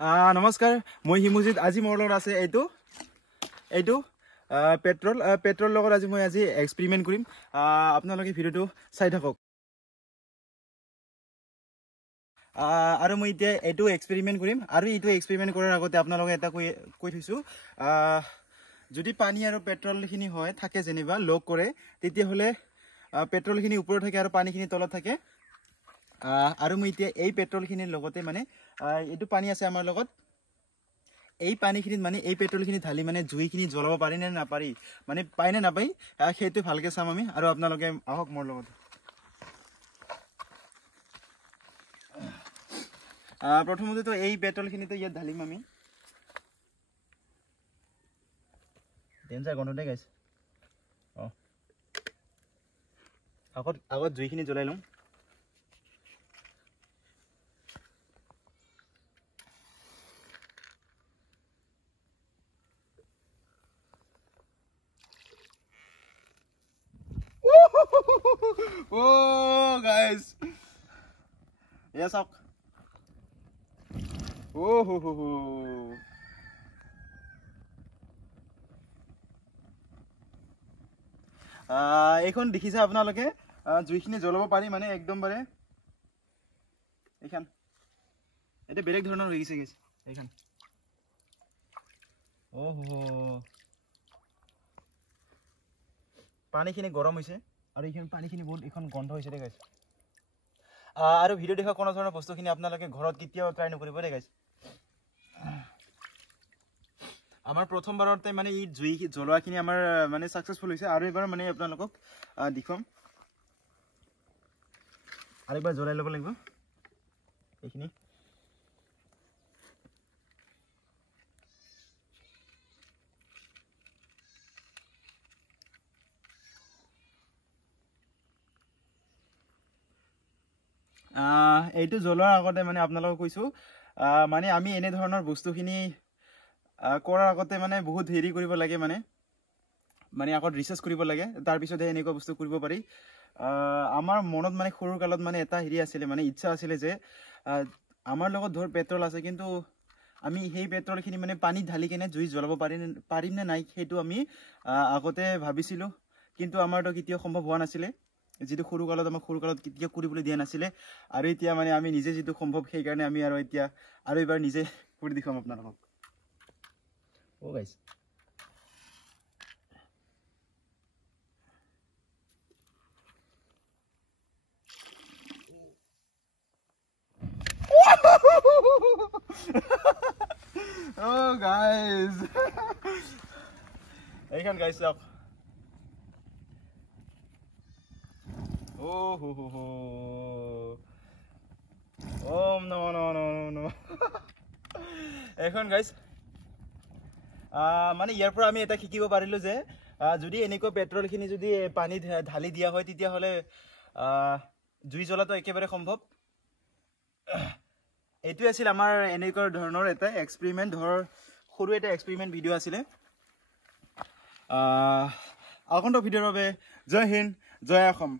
নমস্কাৰ মই হিমুজিত আজি মোৰ লগত আছে এইটো পেট্ৰল লগত আজি মই এক্সপেৰিমেন্ট কৰিম আপোনালোকে ভিডিওটো চাই থাকক আৰু মই এতিয়া এইটো এক্সপেৰিমেন্ট কৰিম আৰু এইটো এক্সপেৰিমেন্ট কৰাৰ আগতে আপোনালোকে এটা কৈ থৈছো যদি পানী আৰু পেট্ৰলখিনি হয় থাকে যেনিবা লগ কৰে তেতিয়া হলে পেট্ৰলখিনি ওপৰত থাকে আৰু পানীখিনি তলত থাকে আৰু মই এতিয়া এই পেট্ৰলখিনিৰ লগতে মানে এইটো পানী আছে আমাৰ লগত এই পানীখিনিত মানে এই পেট্ৰলখিনি ঢালি মানে জুইখিনি জ্বলাব পাৰি নে নাপাৰি মানে পাই নে নাপাই সেইটো ভালকে চাম আমি আৰু আপোনালোকে আহক মোৰ লগত প্ৰথমতে তো এই পেট্ৰলখিনিতে ইয়াত ঢালিম আমি ডেঞ্জাৰ গন্ধ গাইছ আগত জুইখিনি জ্বলাই লওঁ Oh guys yes up এইখন দেখিছে আপোনালোকে জুইখিনি জ্বলাব পাৰি মানে একদম বাৰে এইখান এটা বেলেগ ধৰণৰ হৈ গৈছে গেছ এইখান পানীখিনি গৰম হৈছে আৰু এইখান পানীখিনি বহুত এখন গন্ধ হৈছে দে গাইছ আৰু ভিডিও দেখা কোনো ধৰণৰ বস্তুখিনি আপোনালোকে ঘৰত কেতিয়াও ট্ৰাই নকৰিব দে গাইছ আমাৰ প্ৰথমবাৰতে মানে এই জুই জ্বলোৱাখিনি আমাৰ মানে সাকসেসফুল হৈছে আৰু এবাৰ মানে আপোনালোকক দেখুৱাম আৰু এবাৰ জ্বলাই ল'ব লাগিব এইখিনি এইটো জ্বলোৱাৰ আগতে মানে আপোনালোকক কৈছো মানে আমি এনে ধৰণৰ বস্তুখিনি কৰাৰ আগতে মানে বহুত হেৰি কৰিব লাগে মানে আগত ৰিসাৰ্চ কৰিব লাগে তাৰ পিছতহে এনেকুৱা বস্তু কৰিব পাৰি আমাৰ মনত মানে সৰু কালত মানে এটা হেৰি আছিল মানে ইচ্ছা আছিল যে আমাৰ লগত ধৰ পেট্ৰল আছে কিন্তু আমি সেই পেট্ৰলখিনি মানে পানী ঢালি কেনে জুই জ্বলাব পাৰিম নে নাই সেইটো আমি আগতে ভাবিছিলো কিন্তু আমাৰটো কেতিয়াও সম্ভৱ হোৱা নাছিলে যেটো সৰু কালত কেতিয়াও কৰিবলৈ দিয়া নাছিলে আৰু এতিয়া মানে আমি নিজে যেটো সম্ভৱ সেই কাৰণে আমি আৰু এতিয়া আৰু এবাৰ নিজে কৰি দেখাম আপোনালোকক Oh guys. Oh guys. Eikan guys look. No. Eikan guys. মানে ইয়াৰ পৰা আমি এটা শিকিব পাৰিলো যে যদি এনেকৈ পেট্ৰলখিনি যদি পানী ঢালি দিয়া হয় তেতিয়া হলে জুই জ্বলাটো একেবাৰে সম্ভৱ এইটো আছিল আমাৰ এনেকৈ ধৰণৰ এটা এক্সপেৰিমেন্ট সৰু এটা এক্সপেৰিমেন্ট ভিডিও আছিল আগন্তুক ভিডিওৰ বাবে জয় হিন্দ জয় অসম